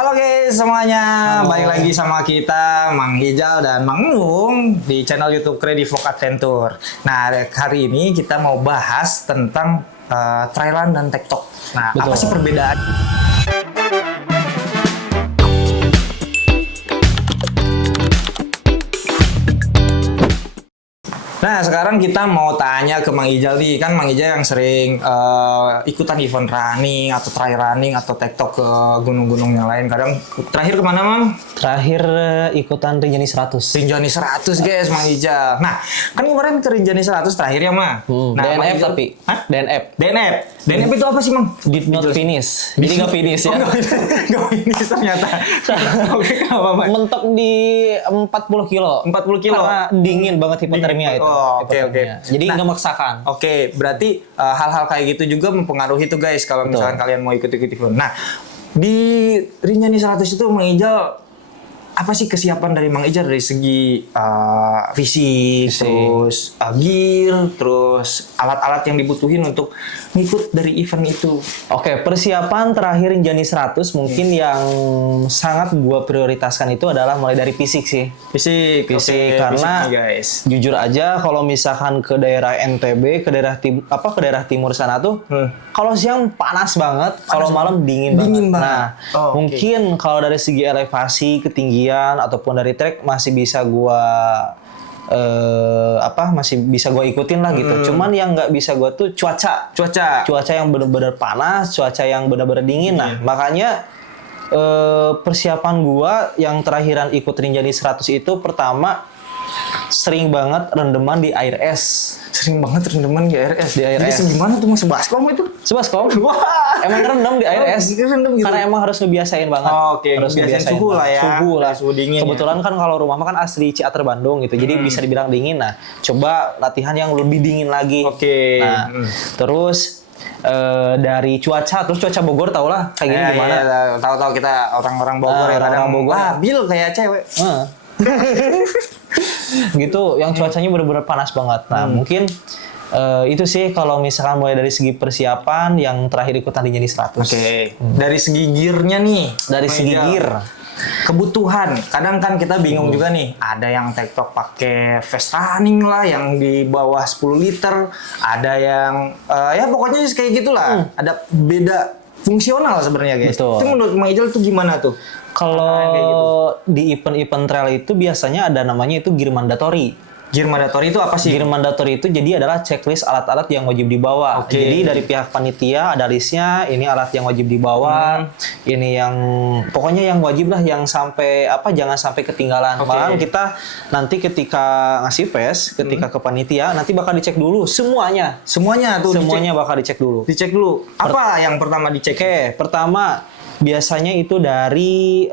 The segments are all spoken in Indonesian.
Halo guys semuanya, Halo. balik lagi sama kita Mang Hijal dan Mang Nung di channel YouTube Credivlog Adventure. Nah hari ini kita mau bahas tentang trail run dan TikTok. Nah apa Betul. sih perbedaan? Nah sekarang kita mau tanya ke Mang Ijal nih, kan Mang Ijal yang sering ikutan event running atau trail running atau TikTok ke gunung-gunung yang lain. Kadang terakhir kemana Mang? Terakhir ikutan Rinjani 100. Rinjani 100 guys Mang Ijal. Nah kan kemarin ke Rinjani 100 terakhir ya Mang? Nah, Mang DNF Ijal- tapi. Hah? DNF. DNF? DNF itu apa sih Mang? Did not finish. Jadi nggak finish ya. Nggak finish ternyata. Oke kenapa Mang? Mentok di 40 kilo. 40 kilo? Karena dingin banget hipotermia itu. Oh, oke, hipotermia. oke. Jadi Nah, nggak maksakan. Oke, berarti hal-hal kayak gitu juga mempengaruhi tuh guys kalau misalkan kalian mau ikut-ikut event. Nah, di Rinjani 100 itu Mang Ijal apa sih kesiapan dari Mang Ijal dari segi fisik, terus gear, terus alat-alat yang dibutuhin untuk ngikut dari event itu. Oke, persiapan terakhir Rinjani 100 mungkin yang sangat gua prioritaskan itu adalah mulai dari fisik sih. Fisik, Fisik, oke, karena fisik nih, guys. jujur aja kalau misalkan ke daerah NTB, ke daerah timur sana tuh kalau siang panas banget, kalau malam dingin banget. Nah, Oh, oke. mungkin kalau dari segi elevasi, ketinggian ataupun dari trek masih bisa gua masih bisa gua ikutin lah gitu. Cuman yang nggak bisa gua tuh cuaca yang benar-benar panas, cuaca yang benar-benar dingin. Nah, makanya persiapan gua yang terakhiran ikut Rinjani 100 itu pertama sering banget rendeman di air es. Sering banget rendeman di air es. Di air Jadi es. segimana tuh Mas Baskom itu? Sebaskom. Wah. Emang rendam di air Oh, es. rendam gitu. Karena emang harus ngebiasain banget. Oh, oke. Harus Ngebiasain ngebiasain suhu lah banget. ya. Suhu lah. Suhu dingin Kebetulan kan kalau rumah mah kan asli Ciater Bandung gitu. Jadi bisa dibilang dingin. Nah, coba latihan yang lebih dingin lagi. Oke. Nah, terus dari cuaca Bogor tau lah kayak gini gimana. Iya, tahu-tahu kita orang-orang Bogor ya Orang-orang kadang Bogor. labil kayak cewek. Gitu yang cuacanya benar-benar panas banget. Nah, mungkin itu sih kalau misalkan mulai dari segi persiapan yang terakhir ikutan di Rinjani 100. Oke. Dari segi gear-nya nih. Dari segi Ijal. gear. Kebutuhan. Kadang kan kita bingung juga nih. Ada yang TikTok pakai fast running lah yang di bawah 10 liter. Ada yang ya pokoknya kayak gitulah. Ada beda fungsional sebenarnya guys. Betul. Itu menurut Mang Ijal tuh gimana tuh? Kalau Kayak gitu. di event-event trail itu biasanya ada namanya itu gear mandatory. Gear mandatory itu apa sih? Gear mandatory itu jadi adalah checklist alat-alat yang wajib dibawa. Oke. Jadi dari pihak panitia ada listnya, ini alat yang wajib dibawa, ini yang pokoknya yang wajib lah yang sampai jangan sampai ketinggalan. Oke. Malahan kita nanti ketika ngasih PES, ketika ke panitia nanti bakal dicek dulu semuanya. Semuanya tuh Semuanya bakal dicek dulu. dicek dulu. Apa yang pertama dicek? Oke, pertama biasanya itu dari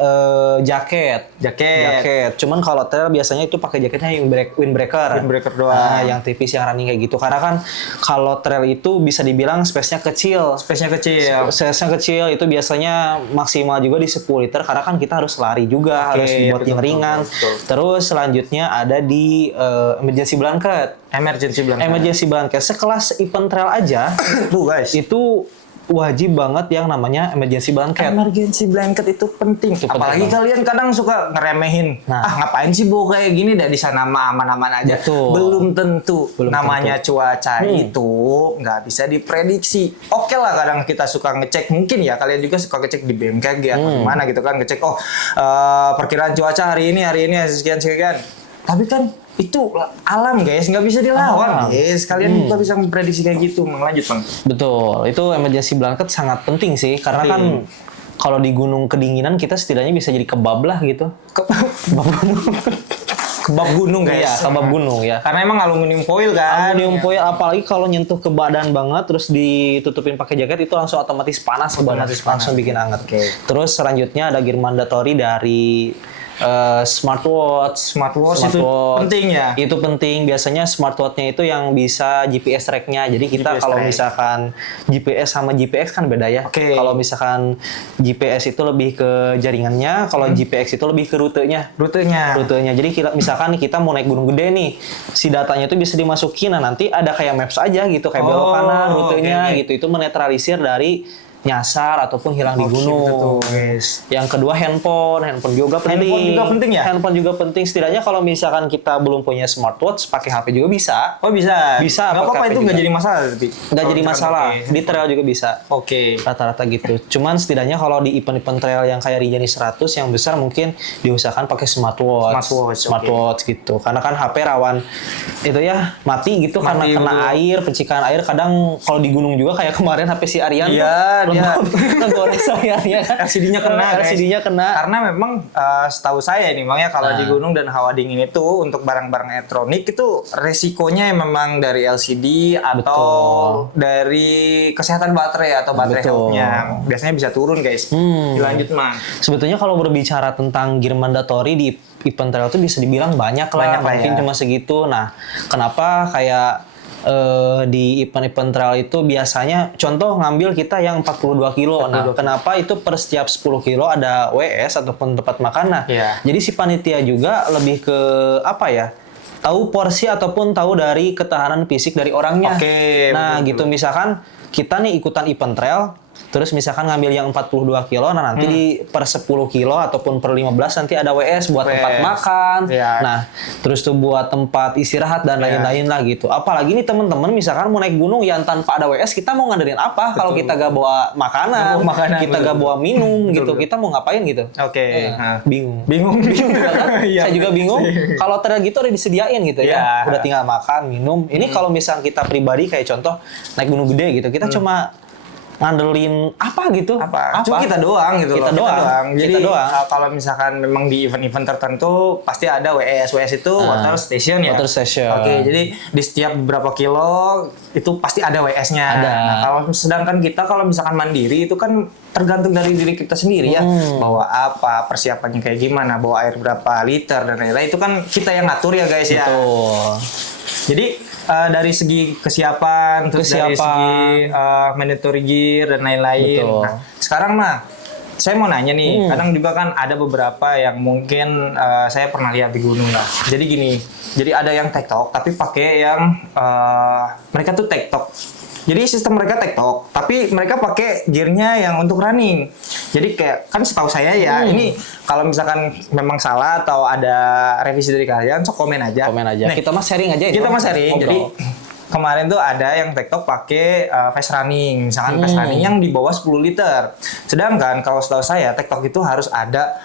jaket. Jaket. Cuman kalau trail biasanya itu pakai jaketnya yang windbreaker. Windbreaker doang. Nah, yang tipis yang running kayak gitu. Karena kan kalau trail itu bisa dibilang space-nya kecil. Space-nya kecil. Space-nya kecil itu biasanya maksimal juga di 10 liter karena kan kita harus lari juga, Oke, harus buat yang betul, ringan. betul. Terus selanjutnya ada di emergency blanket. Emergency blanket. Emergency blanket sekelas event trail aja Tuh guys. itu wajib banget yang namanya emergency blanket. Emergency blanket itu penting. Itu penting Apalagi banget. kalian kadang suka ngeremehin. Nah. Ngapain sih bawa kayak gini? Di sana mah aman-aman aja. Betul. Belum tentu. Belum Namanya cuaca itu nggak bisa diprediksi. Oke lah kadang kita suka ngecek. Mungkin ya kalian juga suka ngecek di BMKG atau gimana gitu kan. Ngecek perkiraan cuaca hari ini sekian. Tapi kan itu alam guys, nggak bisa dilawan guys. Kalian nggak bisa memprediksi kayak gitu. Lanjut Bang. Betul, itu emergency blanket sangat penting sih karena kan kalau di gunung kedinginan kita setidaknya bisa jadi kebab lah gitu. Kebab gunung. Kebab gunung guys. Iya, kebab gunung ya. Karena emang aluminium foil kan. Aluminium foil apalagi kalau nyentuh ke badan banget terus ditutupin pakai jaket itu langsung otomatis panas Otomatis panas. langsung bikin anget. Oke. Terus selanjutnya ada gear mandatory dari smartwatch itu penting ya. Itu penting. Biasanya smartwatch-nya itu yang bisa GPS track-nya. Jadi kita GPS kalau track. misalkan GPS sama GPX kan beda ya. Oke. Kalau misalkan GPS itu lebih ke jaringannya, kalau GPX itu lebih ke rutenya. Rutenya. Jadi misalkan nih kita mau naik gunung gede nih, si datanya itu bisa dimasukin. Nah nanti ada kayak maps aja gitu, kayak belok kanan rutenya oke. gitu. Itu menetralisir dari nyasar ataupun hilang di Oke, gunung. betul, guys. Yang kedua handphone juga penting. Handphone juga penting ya? Handphone juga penting. Setidaknya kalau misalkan kita belum punya smartwatch, pakai HP juga bisa. Oh bisa. Bisa, Nggak pakai apa-apa HP itu nggak juga. jadi masalah tapi. Nggak jadi masalah. Di trail juga bisa. Oke. Rata-rata gitu. Cuman setidaknya kalau di event-event trail yang kayak Rinjani 100 yang besar mungkin diusahakan pakai smartwatch. Smartwatch, Gitu. Karena kan HP rawan itu ya mati gitu karena Mati, kena betul. air, percikan air. Kadang kalau di gunung juga kayak kemarin HP si Aryan Iya, tuh dia ngegoreng sayangnya kan. LCD-nya kena, guys. LCD-nya kena. Karena memang setahu saya nih, Bang ya, kalau di gunung dan hawa dingin itu untuk barang-barang elektronik itu resikonya memang dari LCD atau dari kesehatan baterai atau baterai Betul. health-nya. Biasanya bisa turun, guys. Dilanjut, Mang. Sebetulnya kalau berbicara tentang gear mandatory di event trail itu bisa dibilang banyak lah, Banyak lah mungkin ya. cuma segitu. Nah, kenapa kayak di event-event trail itu biasanya contoh ngambil kita yang 42 kilo. Nah, kenapa itu per setiap 10 kilo ada WS ataupun tempat makan. Nah, Iya. jadi si panitia juga lebih ke apa ya? Tahu porsi ataupun tahu dari ketahanan fisik dari orangnya. Oke, Nah, betul. gitu misalkan kita nih ikutan event trail, terus misalkan ngambil yang 42 kilo, nah nanti di per 10 kilo ataupun per 15 nanti ada WS buat tempat makan. Iya. Nah, terus tuh buat tempat istirahat dan lain-lain lah gitu. Apalagi nih teman-teman misalkan mau naik gunung yang tanpa ada WS, kita mau ngandelin apa kalau kita gak bawa makanan, Nggak bawa makanan, kita gak betul. bawa minum gitu. Betul. Kita mau ngapain gitu? Oke. Nah, bingung. Bingung juga kan? Iya. Saya juga bingung. Kalau trail gitu udah disediain gitu Iya. ya. Udah tinggal makan, minum. Ini kalau misalnya kita pribadi kayak contoh naik gunung gede gitu, kita cuma ngandelin apa gitu? Cuma kita doang gitu Kita loh. doang. Jadi Kita doang. kalau misalkan memang di event-event tertentu pasti ada WS. WS itu water station ya. Water station. Oke, jadi di setiap beberapa kilo itu pasti ada WS-nya. Ada. Nah, kalau sedangkan kita kalau misalkan mandiri itu kan tergantung dari diri kita sendiri ya. Bawa apa, persiapannya kayak gimana, bawa air berapa liter dan lain-lain. Itu kan kita yang ngatur ya guys ya. Betul. Jadi dari segi kesiapan, terus dari segi mandatory gear dan lain-lain. Betul. Nah, sekarang mah saya mau nanya nih, kadang juga kan ada beberapa yang mungkin saya pernah lihat di gunung lah. Jadi gini, jadi ada yang tektok tapi pakai yang mereka tuh tektok. Jadi sistem mereka tektok, tapi mereka pakai gearnya yang untuk running. Jadi kayak kan setahu saya ya, ini kalau misalkan memang salah atau ada revisi dari kalian, sok komen aja. Komen aja. Nih, Kita mah sharing aja. kita mah sharing. Ngobrol. Jadi kemarin tuh ada yang TikTok pakai fast running, misalkan fast running yang di bawah 10 liter. Sedangkan kalau setahu saya TikTok itu harus ada,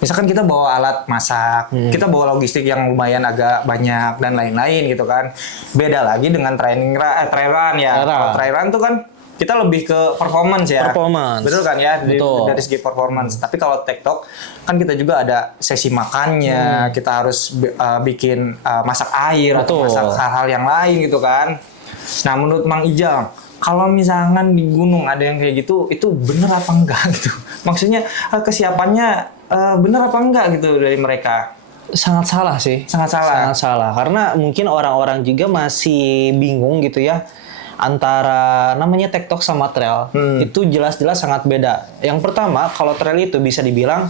misalkan kita bawa alat masak, kita bawa logistik yang lumayan agak banyak dan lain-lain gitu kan. Beda lagi dengan trail run ya. Kalau trail run tuh kan kita lebih ke performance ya. Performance. Betul kan ya? Betul. Dari segi performance. Tapi kalau TikTok kan kita juga ada sesi makannya, kita harus bikin masak air atau Betul. masak hal-hal yang lain gitu kan. Nah, menurut Mang Ijal, kalau misalkan di gunung ada yang kayak gitu, itu bener apa enggak gitu? Maksudnya kesiapannya bener apa enggak gitu dari mereka? Sangat salah sih. Sangat salah. Sangat salah. Karena mungkin orang-orang juga masih bingung gitu ya. Antara namanya tektok sama trail. Itu jelas-jelas sangat beda. Yang pertama, kalau trail itu bisa dibilang,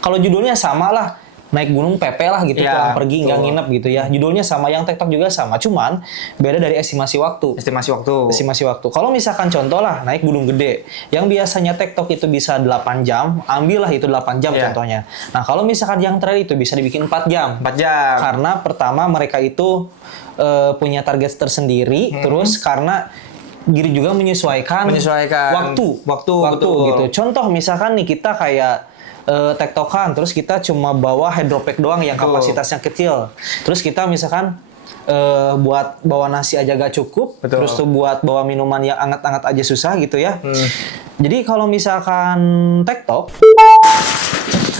kalau judulnya sama lah. Naik gunung PP lah gitu, Ya, pulang pergi, nggak betul. nginep gitu ya. Judulnya sama, yang tektok juga sama. Cuman, beda dari estimasi waktu. Estimasi waktu. Estimasi waktu. Kalau misalkan contoh lah naik gunung gede, yang biasanya tektok itu bisa 8 jam, ambillah itu 8 jam Iya. contohnya. Nah, kalau misalkan yang trail itu bisa dibikin 4 jam. 4 jam. Karena pertama mereka itu punya target tersendiri, terus karena diri juga menyesuaikan waktu, betul. gitu. Contoh misalkan nih kita kayak tektokan, terus kita cuma bawa hydropack doang yang Betul. kapasitasnya kecil. Terus kita misalkan buat bawa nasi aja gak cukup, Betul. terus tuh buat bawa minuman yang anget-anget aja susah gitu ya. Jadi kalau misalkan tektok,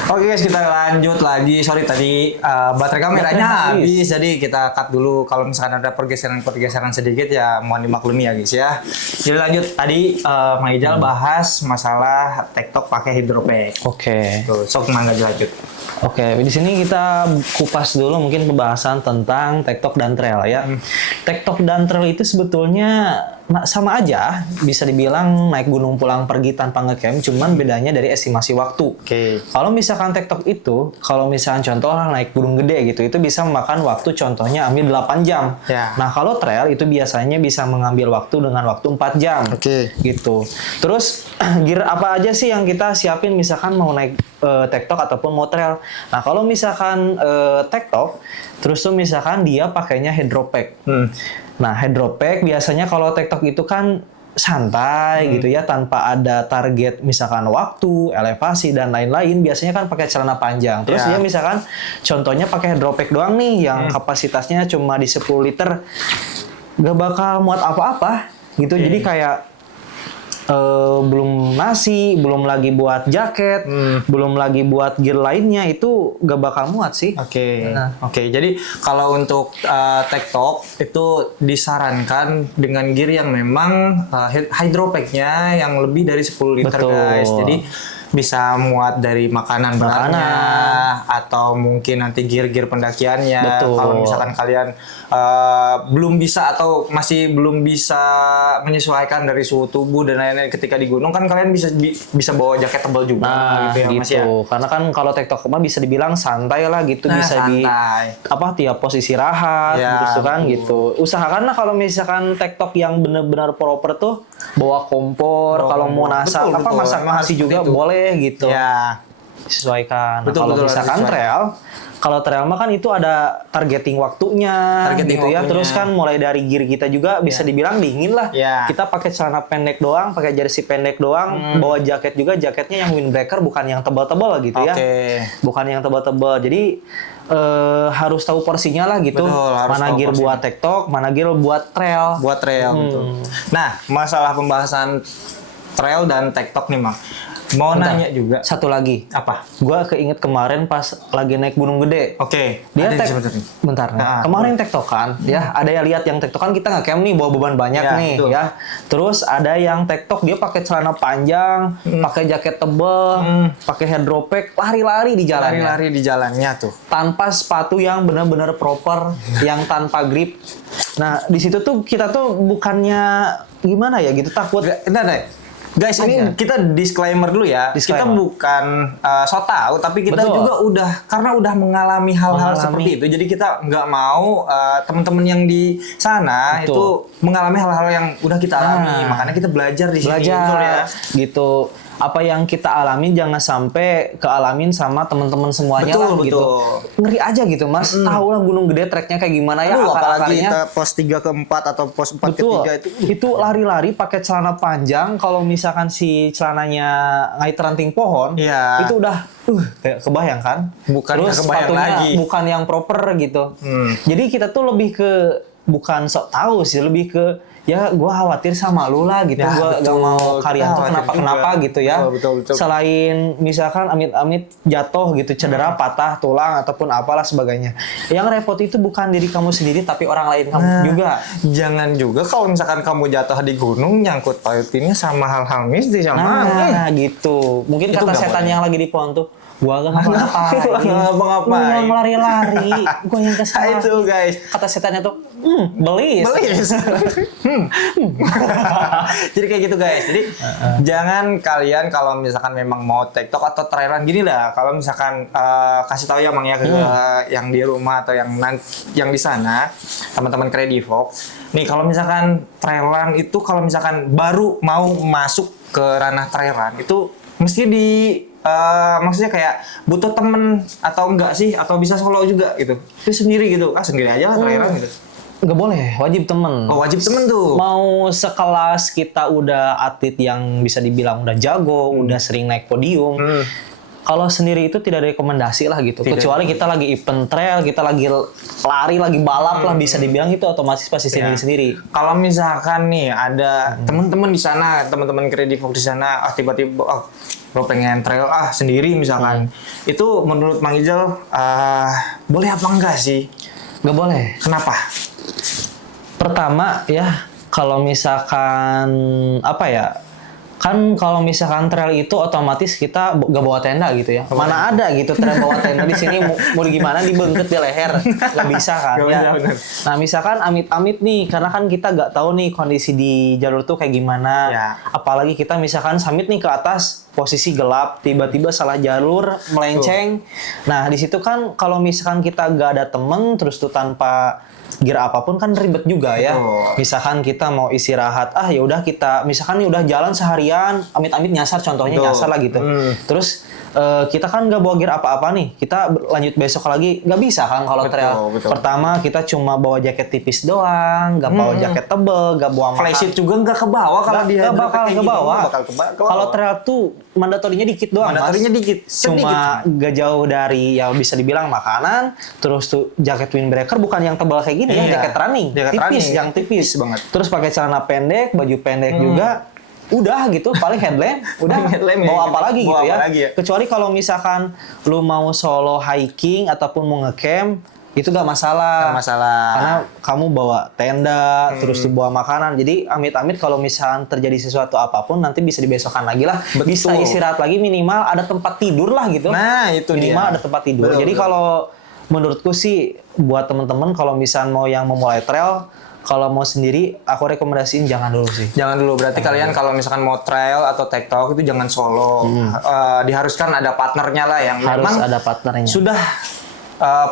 Oke guys, kita lanjut lagi. Sorry tadi baterai kameranya habis, jadi kita cut dulu. Kalau misalkan ada pergeseran sedikit ya mohon dimaklumi ya guys ya. Jadi lanjut tadi Mang Ijal bahas masalah TikTok pakai hydropack. oke. Tuh, sok mangga dilanjut. Oke, di sini kita kupas dulu mungkin pembahasan tentang TikTok dan trail ya. TikTok dan trail itu sebetulnya sama aja, bisa dibilang naik gunung pulang pergi tanpa ngecamp, cuman bedanya dari estimasi waktu. Kalau misalkan TikTok itu, kalau misalkan contoh orang naik gunung gede gitu, itu bisa memakan waktu contohnya ambil 8 jam. Nah, kalau trail itu biasanya bisa mengambil waktu dengan waktu 4 jam. Gitu. Terus gear apa aja sih yang kita siapin misalkan mau naik TikTok ataupun mau trail. Nah, kalau misalkan TikTok, terus tuh misalkan dia pakainya hydropack. Nah, hydropack biasanya kalau TikTok itu kan santai gitu ya, tanpa ada target misalkan waktu, elevasi dan lain-lain. Biasanya kan pakai celana panjang. Terus dia misalkan contohnya pakai hydropack doang nih yang kapasitasnya cuma di 10 liter. Gak bakal muat apa-apa gitu. Jadi kayak belum nasi, belum lagi buat jaket, belum lagi buat gear lainnya, itu gak bakal muat sih. Jadi kalau untuk TikTok itu disarankan dengan gear yang memang hydropack-nya yang lebih dari 10 liter guys. Jadi bisa muat dari makanan beratnya atau mungkin nanti gear-gear pendakiannya. Kalau misalkan kalian belum bisa atau masih belum bisa menyesuaikan dari suhu tubuh dan lain-lain ketika di gunung, kan kalian bisa bawa jaket tebal juga gitu ya Mas ya. Karena kan kalau TikTok mah bisa dibilang santai lah gitu, bisa di tiap posisi rahat gitu kan gitu. Usahakanlah kalau misalkan TikTok yang benar-benar proper tuh bawa kompor, kalau mau masak nasi juga boleh gitu. Disesuaikan. Kalau misalkan trail, kalau trail mah kan itu ada targeting waktunya gitu ya. Terus kan mulai dari gear kita juga bisa dibilang dingin lah. Kita pakai celana pendek doang, pakai jersey pendek doang, bawa jaket juga, jaketnya yang windbreaker bukan yang tebal-tebal gitu ya. Bukan yang tebal-tebal. Jadi harus tahu porsinya lah gitu. Mana gear buat TikTok, mana gear buat trail. Betul. Nah, masalah pembahasan trail dan TikTok nih, Mang. Mau nanya juga. Satu lagi. Apa? Gua keinget kemarin pas lagi naik Gunung Gede. Dia bentar. Kemarin tektokan, ya. Ada yang lihat yang tektokan, kita nggak camp nih, bawa beban banyak nih, ya. Terus ada yang tektok, dia pakai celana panjang, pakai jaket tebal, pakai hydropack, lari-lari di jalannya. Lari-lari di jalannya tuh. Tanpa sepatu yang benar-benar proper, yang tanpa grip. Nah, di situ tuh kita tuh bukannya gimana ya gitu, takut. Guys, ini kita disclaimer dulu ya. Kita bukan so tahu, tapi kita juga karena udah mengalami hal-hal seperti itu. Jadi kita nggak mau teman-teman yang di sana itu mengalami hal-hal yang udah kita alami. Makanya kita belajar di sini. Gitu. Apa yang kita alami jangan sampai kealamin sama teman-teman semuanya gitu. Ngeri aja gitu, Mas. Tahu lah Gunung Gede treknya kayak gimana ya, apalagi kita pos 3 ke 4 atau pos 4 ke 3 itu lari-lari pakai celana panjang. Kalau misalkan si celananya ngait ranting pohon, itu udah kayak kebayang kan? Terus sepatunya bukan yang proper gitu. Jadi kita tuh lebih ke bukan sok tahu sih, lebih ke ya gue khawatir sama lu lah gitu. Gue gak mau kalian tuh kenapa gitu ya. Selain misalkan amit-amit jatuh gitu, cedera, patah tulang ataupun apalah sebagainya. Yang repot itu bukan diri kamu sendiri tapi orang lain kamu juga. Jangan juga kalau misalkan kamu jatuh di gunung nyangkut pautinnya sama hal-hal mistis gitu. Mungkin kata setan yang lagi di pohon tuh, gua gak ngapa-ngapain. Gua lari-lari. Gua yang kesal. Itu guys. Kata setannya tuh, belis. Jadi kayak gitu guys. Jadi jangan kalian kalau misalkan memang mau TikTok atau trailan gini lah. Kalau misalkan kasih tahu ya Mang ya ke yang di rumah atau yang di sana, teman-teman Credivox. Nih kalau misalkan trailan itu kalau misalkan baru mau masuk ke ranah trailan itu mesti maksudnya kayak butuh temen atau enggak sih, atau bisa solo juga gitu, itu sendiri gitu, sendiri aja lah trailan gitu. Nggak boleh, wajib temen. Wajib temen tuh. Mau sekelas kita udah atlet yang bisa dibilang udah jago, udah sering naik podium, kalau sendiri itu tidak ada rekomendasi lah gitu. Kecuali kita lagi event trail, kita lagi lari, lagi balap lah, bisa dibilang itu otomatis pasti sendiri-sendiri. Kalau misalkan nih ada teman-teman di sana, teman-teman Credivox di sana, tiba-tiba gue pengen trail sendiri misalkan, itu menurut Mang Ijal boleh apa enggak sih? Nggak boleh. Kenapa? Pertama ya, kalau misalkan Kan kalau misalkan trail itu otomatis kita gak bawa tenda gitu ya. Mana ada gitu trail bawa tenda di sini mau gimana dibengket di leher. Gak bisa kan Gak ya. bisa, bener. Nah misalkan amit-amit nih, karena kan kita gak tahu nih kondisi di jalur tuh kayak gimana. Ya. Apalagi kita misalkan summit nih ke atas, posisi gelap, tiba-tiba salah jalur, melenceng. Nah di situ kan kalau misalkan kita gak ada temen, terus tuh tanpa gear apapun kan ribet juga ya. Betul. Misalkan kita mau istirahat, ya udah kita misalkan nih udah jalan seharian, amit-amit nyasar contohnya Betul. nyasar lah gitu. Terus kita kan nggak bawa gear apa-apa nih, kita lanjut besok lagi nggak bisa kan kalau Betul, trail. betul. Pertama kita cuma bawa jaket tipis doang, nggak bawa jaket tebel, nggak bawa Flash sheet juga nggak ke bawah kalau dia nggak bakal kayak ke gini. bawah. Bakal ke bawah. Kalau trail tuh mandatorinya dikit doang, Mandatorinya Mas. dikit, Cuma gak jauh dari ya bisa dibilang makanan, terus tuh jaket windbreaker bukan yang tebal kayak gini ya, Iya. jaket running, Jaket tipis, running, yang tipis banget. Terus pakai celana pendek, baju pendek juga. Udah gitu, paling headlamp, udah Headlamp ya, bawa gitu. apa lagi Bawa gitu ya. apa lagi ya. Kecuali kalau misalkan lu mau solo hiking ataupun mau ngecamp, itu gak masalah. Nggak masalah. Karena kamu bawa tenda, terus tuh bawa makanan. Jadi amit-amit kalau misalkan terjadi sesuatu apapun, nanti bisa dibesokkan lagi lah. Betul. Bisa istirahat lagi, minimal ada tempat tidur lah gitu. Nah, itu Minimal dia. ada tempat tidur. Betul, Jadi betul. kalau menurutku sih buat temen-temen kalau misalkan mau yang memulai trail, kalau mau sendiri aku rekomendasiin jangan dulu sih. Jangan dulu, berarti kalian kalau misalkan mau trail atau TikTok itu jangan solo. Diharuskan ada partnernya lah yang Harus memang ada partnernya. sudah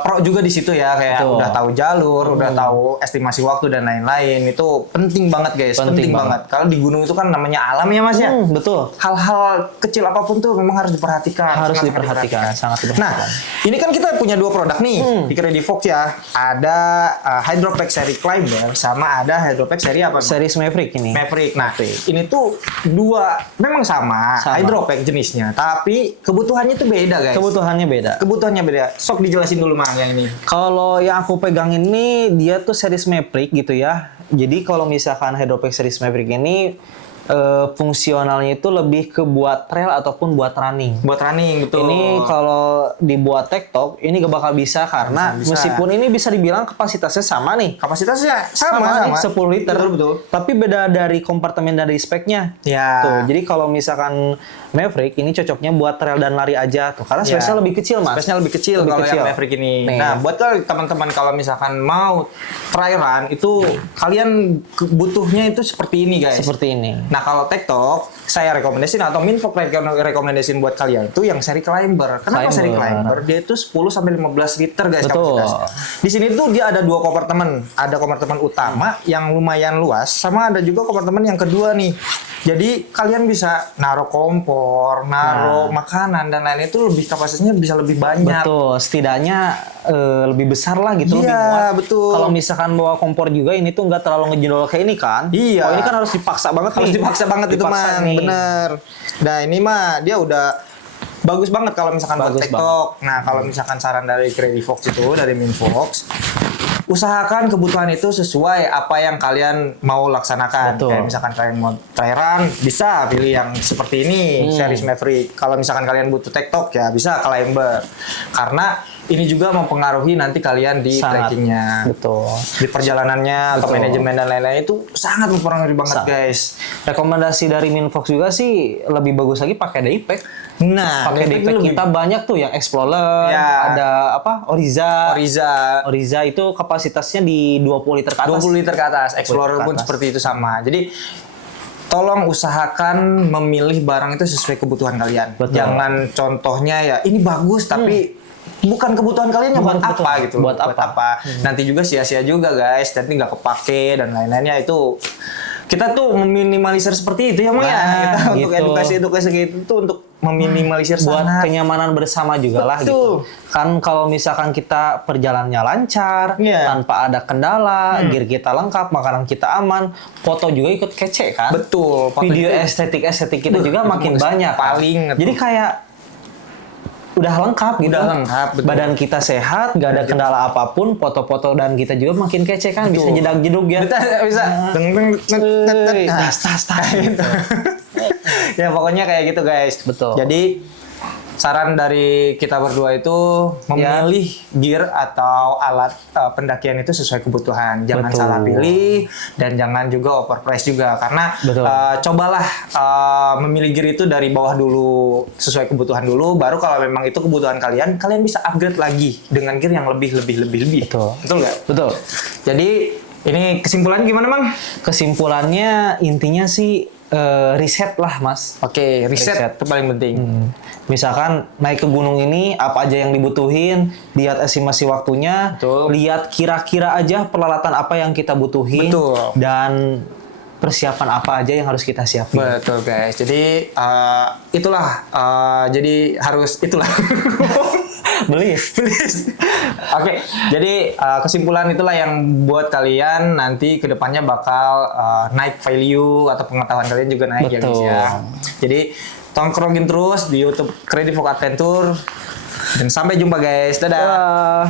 pro juga di situ ya, kayak Betul. udah tahu jalur, udah tahu estimasi waktu dan lain-lain. Itu penting banget guys, penting banget. Kalau di gunung itu kan namanya alam ya Mas ya. Betul. Hal-hal kecil apapun tuh memang harus diperhatikan. Harus sangat-sangat diperhatikan, sangat diperhatikan. Nah, ini kan kita punya dua produk nih di Credifox ya. Ada Hydropack seri Climber sama ada Hydropack seri apa? Series Maverick ini. Maverick. Nah, ini tuh dua memang sama, Sama. Hydropack jenisnya, tapi kebutuhannya tuh beda guys. Kebutuhannya beda. Kebutuhannya beda. Sok dijelasin dulu Mang yang ini. Kalau yang aku pegang ini dia tuh series Maverick gitu ya. Jadi kalau misalkan Hydropack series Maverick ini fungsionalnya itu lebih ke buat trail ataupun buat running. Buat running betul. Ini kalau dibuat TikTok ini gak bakal bisa karena Bisa. meskipun ini bisa dibilang kapasitasnya sama nih. Kapasitasnya sama, nih, 10 liter. Betul. Tapi beda dari kompartemen dari speknya. Ya. Tuh, jadi kalau misalkan Maverick ini cocoknya buat trail dan lari aja tuh. Karena Ya. space-nya lebih kecil, Mas. Space-nya lebih kecil Lebih kalau kecil. yang Maverick ini. Nih. Nah, buat teman-teman kalau misalkan mau trail run itu kalian butuhnya itu seperti ini guys. Seperti ini. Nah, kalau TikTok saya rekomendasiin atau Minfok rekomendasiin buat kalian itu yang seri Climber. Kenapa Climber. seri Climber? Dia itu 10 sampai 15 liter guys Betul. kapasitasnya. Di sini tuh dia ada dua kompartemen. Ada kompartemen utama yang lumayan luas sama ada juga kompartemen yang kedua nih. Jadi kalian bisa naruh kompor, naruh makanan dan lain itu lebih kapasitasnya bisa lebih banyak. Betul, setidaknya lebih besar lah gitu, Iya, lebih muat. betul. Kalau misalkan bawa kompor juga ini tuh nggak terlalu ngejendol kayak ini kan? Iya. Oh, ini kan harus dipaksa banget Harus nih. dipaksa banget itu Dipaksa man, nih. bener. Nah ini mah dia udah bagus banget kalau misalkan buat Bagus TikTok. Nah kalau misalkan saran dari Credifox itu dari Minfox, usahakan kebutuhan itu sesuai apa yang kalian mau laksanakan. Betul. Kayak misalkan kalian mau trail run, bisa pilih yang seperti ini, series Maverick. Kalau misalkan kalian butuh TikTok ya bisa Climber. Karena ini juga mempengaruhi nanti kalian di Sangat. trackingnya. Betul. Di perjalanannya atau Betul. manajemen dan lain-lain itu sangat mempengaruhi banget Sangat. guys. Rekomendasi dari Minfox juga sih lebih bagus lagi pakai daypack. Nah, Pakai Maverick daypack lebih- kita banyak tuh yang Explorer, Ya. ada apa? Oriza. Oriza Itu kapasitasnya di 20 liter ke atas. 20 liter ke atas, Explorer 20 pun ke atas. seperti itu sama. Jadi tolong usahakan memilih barang itu sesuai kebutuhan kalian. Betul. Jangan contohnya ya ini bagus tapi bukan kebutuhan kalian ya buat Bukan apa kebutuhan. gitu. Buat apa? Nanti juga sia-sia juga guys, nanti nggak kepake dan lain-lainnya itu. Kita tuh meminimalisir seperti itu ya Mang ya. Nah, Kita untuk gitu. edukasi gitu tuh untuk meminimalisir Buat sangat. kenyamanan bersama juga lah Betul. gitu. Kan kalau misalkan kita perjalanannya lancar, Iya. tanpa ada kendala, gear kita lengkap, makanan kita aman, foto juga ikut kece kan. Betul. Foto Video itu- estetik kita juga itu makin bagus. banyak. kan. Paling betul. Jadi kayak udah lengkap gitu. Udah lengkap, betul. Badan kita sehat, gak ada kendala apapun, foto-foto dan kita juga makin kece kan, bisa Betul. jedag-jedug ya. Bisa. Tas. Gitu. Ya pokoknya kayak gitu guys. Betul. Jadi saran dari kita berdua itu memilih gear atau alat pendakian itu sesuai kebutuhan. Jangan Betul. salah pilih dan jangan juga overprice juga karena Betul. cobalah memilih gear itu dari bawah dulu sesuai kebutuhan dulu. Baru kalau memang itu kebutuhan kalian bisa upgrade lagi dengan gear yang lebih. Betul. Betul nggak? Betul. Jadi ini kesimpulan gimana, Mang? Kesimpulannya intinya sih riset lah, Mas. Oke, riset itu paling penting. Misalkan naik ke gunung ini apa aja yang dibutuhin, lihat estimasi waktunya, Betul. lihat kira-kira aja peralatan apa yang kita butuhin, Betul. dan persiapan apa aja yang harus kita siapin. Betul, guys. Jadi itulah jadi harus itulah. Belis. Oke, jadi kesimpulan itulah yang buat kalian nanti kedepannya bakal naik value atau pengetahuan kalian juga naik ya guys Betul. ya. Jadi tongkrongin terus di YouTube Crazy Folk Adventure dan sampai jumpa guys. Dadah.